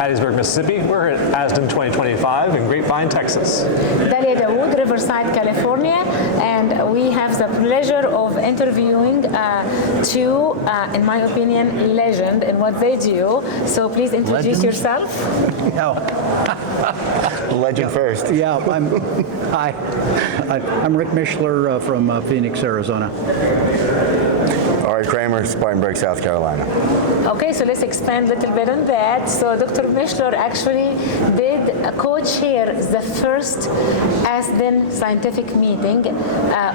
Hattiesburg, Mississippi. We're at ASDIN 2025 in Grapevine, Texas. Dalia Dawood, Riverside, California, and we have the pleasure of interviewing two, in my opinion, legend in what they do. So please introduce yourself. Legend first. Yeah, hi. I'm Rick Mishler from Phoenix, Arizona. All right, Kramer, Spartanburg, South Carolina. Okay, so let's expand a little bit on that. So Dr. Mishler actually did co-chair the first ASDIN scientific meeting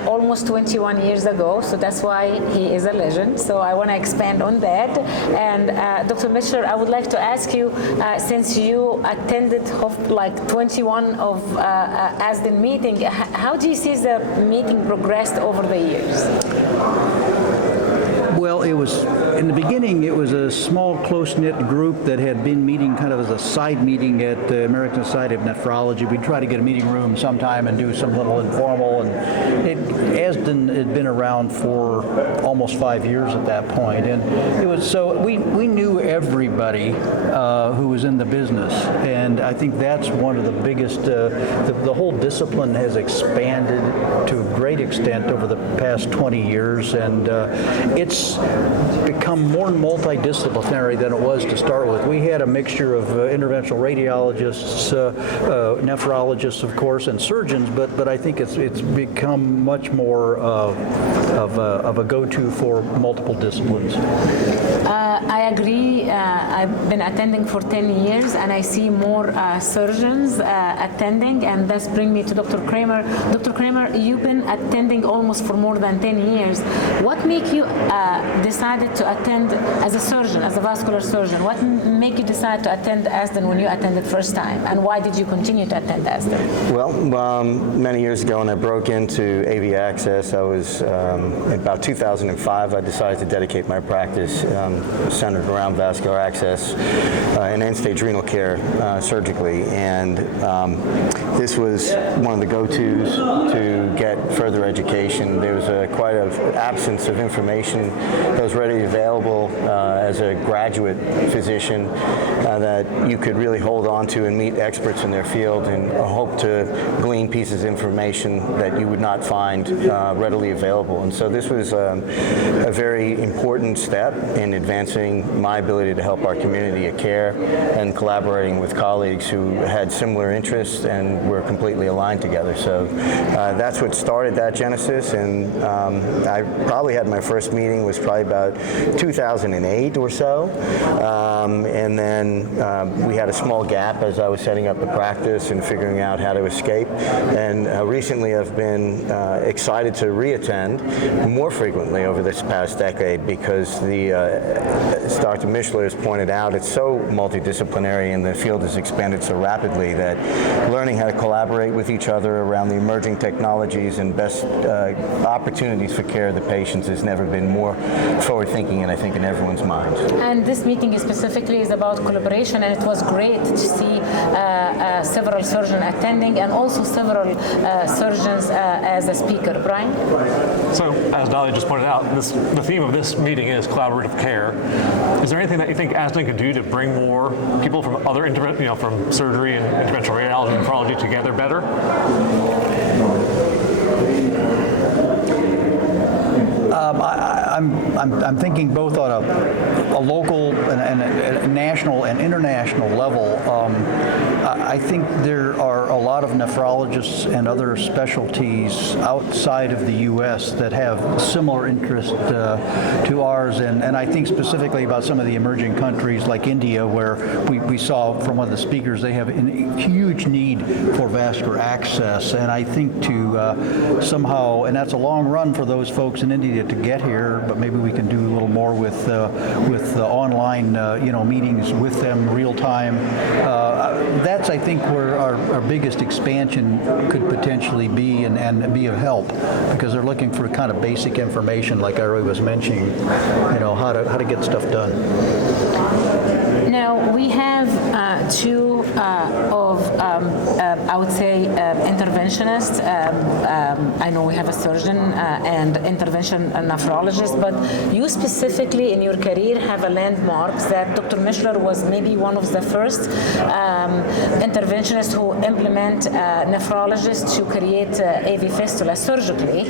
almost 21 years ago. So that's why he is a legend. So I want to expand on that. And Dr. Mishler, I would like to ask you, since you attended like 21 of ASDIN meeting, how do you see the meeting progressed over the years? Well, it was, in the beginning, it was a small, close-knit group that had been meeting kind of as a side meeting at the American Society of Nephrology. We'd try to get a meeting room sometime and do some little informal. And ASDIN had been around for almost 5 years at that point. And it was, so we knew everybody who was in the business. And I think that's one of the biggest, the whole discipline has expanded to a great extent over the past 20 years. And it's become more multidisciplinary than it was to start with. We had a mixture of interventional radiologists, nephrologists, of course, and surgeons, but I think it's become much more of a go-to for multiple disciplines. I agree. I've been attending for 10 years, and I see more surgeons attending, and this brings me to Dr. Kramer. Dr. Kramer, you've been attending almost for more than 10 years. What made you decided to attend as a surgeon, as a vascular surgeon? What made you decide to attend ASDIN when you attended first time, and why did you continue to attend ASDIN? Well, many years ago when I broke into AV access, I was, about 2005, I decided to dedicate my practice centered around vascular access and end-stage renal care surgically. And this was one of the go-tos to get further education. There was quite an absence of information that was readily available as a graduate physician that you could really hold on to and meet experts in their field and hope to glean pieces of information that you would not find readily available. And so this was a very important step in advancing my ability to help our community of care and collaborating with colleagues who had similar interests and were completely aligned together. So that's what started that genesis, and I probably had my first meeting was probably about 2008 or so, and then we had a small gap as I was setting up the practice and figuring out how to escape, and recently I've been excited to reattend more frequently over this past decade because as Dr. Mishler has pointed out, it's so multidisciplinary and the field has expanded so rapidly that learning how to collaborate with each other around the emerging technologies and best opportunities for care of the patients has never been more forward-thinking, and I think in everyone's mind. And this meeting specifically is about collaboration, and it was great to see several surgeons attending and also several surgeons as a speaker. Brian? So, as Dalia just pointed out, the theme of this meeting is collaborative care. Is there anything that you think ASDIN could do to bring more people from other, from surgery and interventional radiology and nephrology together better? I'm thinking both on a local and a national and international level. I think there are a lot of nephrologists and other specialties outside of the U.S. that have similar interest to ours, and I think specifically about some of the emerging countries like India, where we saw from one of the speakers they have a huge need for vascular access, and I think to somehow, and that's a long run for those folks in India to get here, but maybe we can do a little more with online meetings with them real time. That's, I think, where our biggest expansion could potentially be and be of help, because they're looking for kind of basic information, like I already was mentioning, how to get stuff done. Now, we have two I would say, interventionists. I know we have a surgeon and intervention nephrologist, but you specifically in your career have a landmark that Dr. Mishler was maybe one of the first interventionists who implement nephrologists to create AV fistula surgically.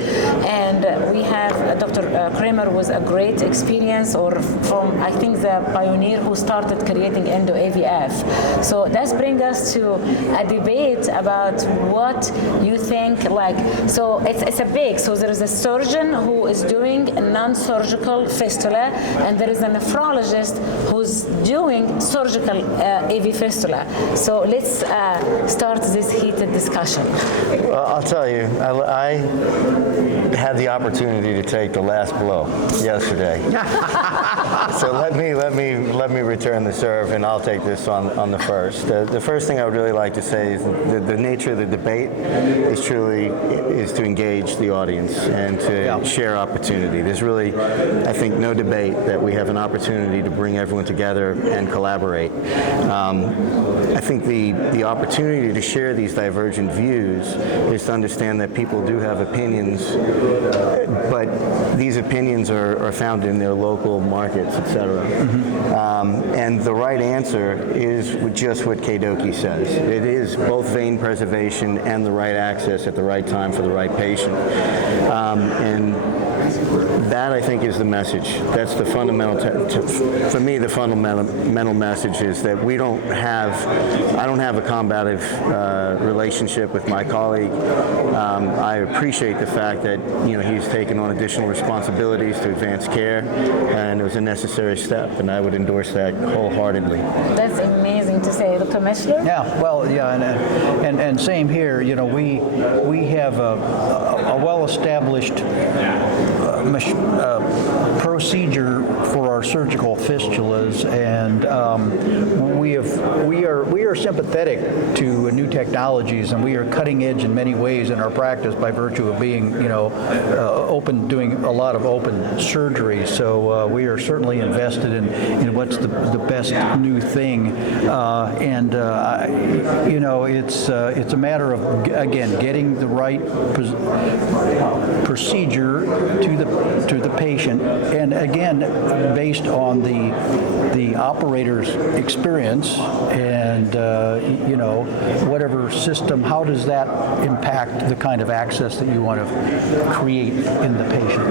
And we have Dr. Kramer was a great experience, or from, I think, the pioneer who started creating endo-AVF. So that's bring us to a debate about what you think, like, so it's a big, so there is a surgeon who is doing a non-surgical fistula, and there is a nephrologist who's doing surgical AV fistula. So let's start this heated discussion. Well, I'll tell you, I had the opportunity to take the last blow yesterday. So let me return the serve, and I'll take this on the first. The first thing I would really like to say is the nature of the debate is truly to engage the audience and to share opportunity. There's really, I think, no debate that we have an opportunity to bring everyone together and collaborate. I think the opportunity to share these divergent views is to understand that people do have opinions, but these opinions are found in their local markets, et cetera. And the right answer is just what Kadoki says. It is both vein preservation and the right access at the right time for the right patient. And that, I think, is the message. That's the fundamental, for me, the fundamental message is that I don't have a combative relationship with my colleague. I appreciate the fact that, he's taken on additional responsibilities to advance care, and it was a necessary step, and I would endorse that wholeheartedly. That's amazing to say. Dr. Mishler? Yeah, well, yeah, and same here. We have a well-established procedure for our surgical fistulas, and we are sympathetic to new technologies, and we are cutting edge in many ways in our practice by virtue of being, doing a lot of open surgery. So we are certainly invested in what's the best new thing, it's a matter of, again, getting the right procedure to the patient, and again, based on the operator's experience and whatever system, how does that impact the kind of access that you want to create in the patient?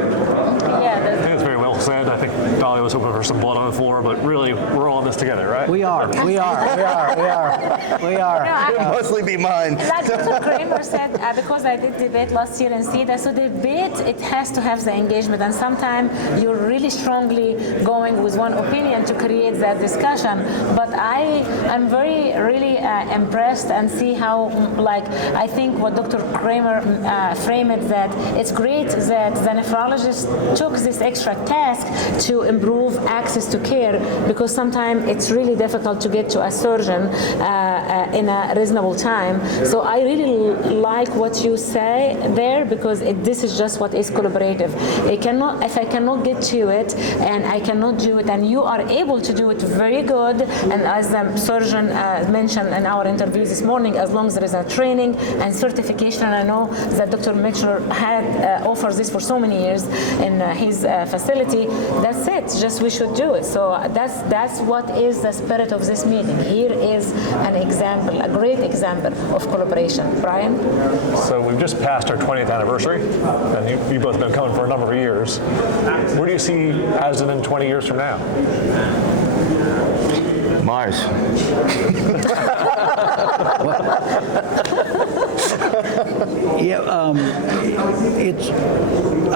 Yeah, I think it's very well said. I think Dolly was hoping for some blood on the floor, but really, we're all in this together, right? We are. It would mostly be mine. Like Dr. Kramer said, because I did debate last year in CEDA, so debate, it has to have the engagement, and sometimes you're really strongly going with one opinion to create that discussion. But I'm really impressed and see how, I think what Dr. Kramer framed it, that it's great that the nephrologist took this extra task to improve access to care, because sometimes it's really difficult to get to a surgeon in a reasonable time. So I really like what you say there, because this is just what is collaborative. If I cannot get to it and I cannot do it, and you are able to do it very good, and as the surgeon mentioned in our interview this morning, as long as there is a training and certification, and I know that Dr. Mishler had offers this for so many years in his facility, that's it. Just we should do it. So that's what is the spirit of this meeting. Here is an example, a great example of collaboration. Brian? So we've just passed our 20th anniversary, and you both been coming for a number of years. Where do you see ASDIN in 20 years from now? Mars.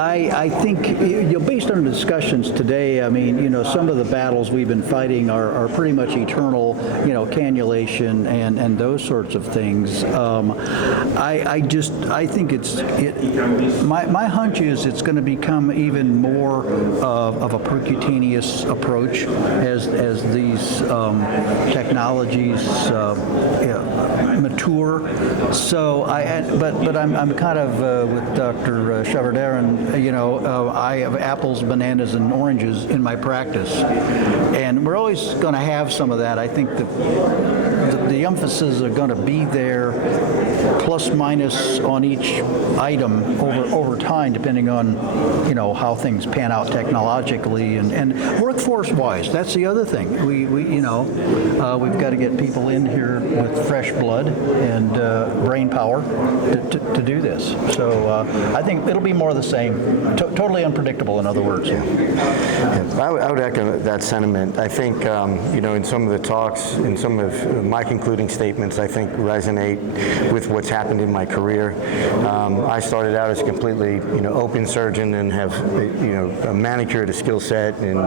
I think, based on the discussions today, some of the battles we've been fighting are pretty much eternal, cannulation and those sorts of things. I think my hunch is it's going to become even more of a percutaneous approach as these technologies mature. So but I'm I'm kind of with Dr. Chevardin, I have apples, bananas, and oranges in my practice. And we're always going to have some of that. I think the emphasis are going to be there, plus minus on each item over time, depending on, how things pan out technologically and workforce-wise. That's the other thing. We've got to get people in here with fresh blood and brain power to do this. So I think it'll be more of the same. Totally unpredictable, in other words. Yeah, I would echo that sentiment. I think, in some of the talks, in some of my concluding statements, I think resonate with what's happened in my career. I started out as a completely, open surgeon and have, manicured a skill set and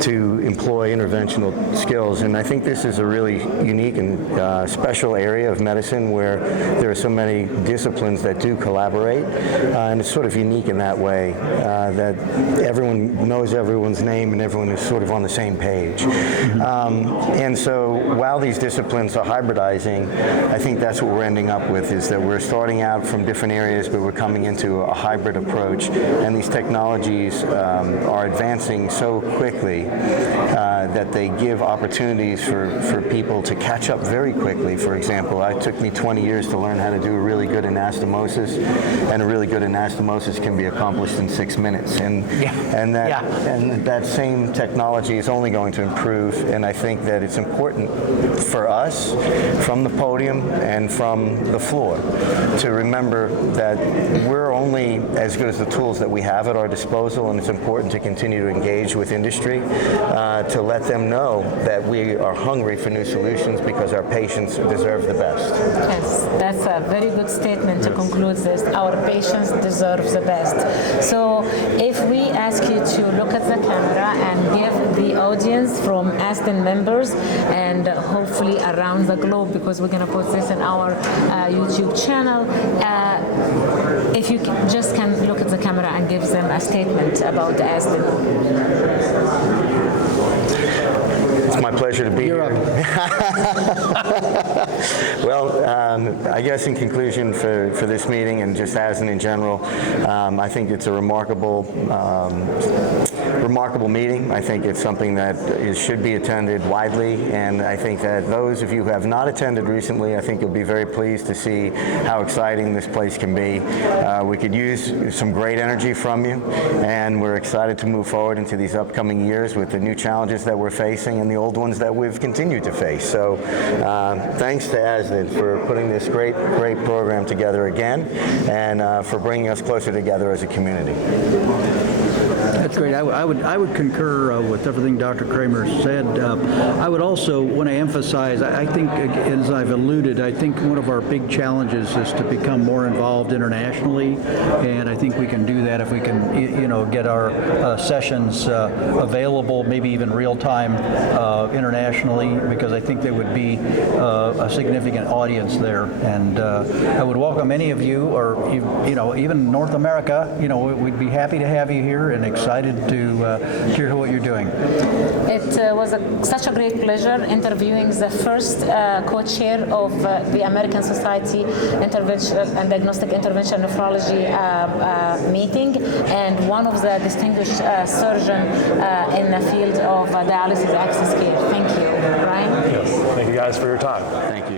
to employ interventional skills. And I think this is a really unique and special area of medicine where there are so many disciplines that do collaborate. And it's sort of unique in that way, that everyone knows everyone's name and everyone is sort of on the same page. And so while these disciplines are hybridizing, I think that's what we're ending up with, is that we're starting out from different areas, but we're coming into a hybrid approach. And these technologies are advancing so quickly that they give opportunities for people to catch up very quickly. For example, it took me 20 years to learn how to do a really good anastomosis, and a really good anastomosis can be accomplished in 6 minutes. And that same technology is only going to improve. And I think that it's important for us, from the podium and from the floor, to remember that we're only as good as the tools that we have at our disposal, and it's important to continue to engage with industry to let them know that we are hungry for new solutions because our patients deserve the best. Yes, that's a very good statement to conclude this. Our patients deserve the best. So if we ask you to look at the camera and give the audience from ASDIN members and hopefully around the globe, because we're going to put this in our YouTube channel, if you just can look at the camera and give them a statement about ASDIN. It's my pleasure to be here. Well, I guess in conclusion for this meeting and just ASDIN in general, I think it's a remarkable meeting. I think it's something that should be attended widely, and I think that those of you who have not attended recently, I think you'll be very pleased to see how exciting this place can be. We could use some great energy from you, and we're excited to move forward into these upcoming years with the new challenges that we're facing and the old ones that we've continued to face. So thanks to ASDIN for putting this great program together again, and for bringing us closer together as a community. That's great. I would concur with everything Dr. Kramer said. I would also want to emphasize, I think, as I've alluded, I think one of our big challenges is to become more involved internationally, and I think we can do that if we can, get our sessions available, maybe even real time internationally, because I think there would be a significant audience there. And I would welcome any of you, or even North America. We'd be happy to have you here and excited to hear what you're doing. It was such a great pleasure interviewing the first co-chair of the American Society Intervention and Diagnostic Intervention Nephrology meeting, and one of the distinguished surgeons in the field of dialysis access care. Thank you, Brian. Yes. Thank you guys for your time. Thank you.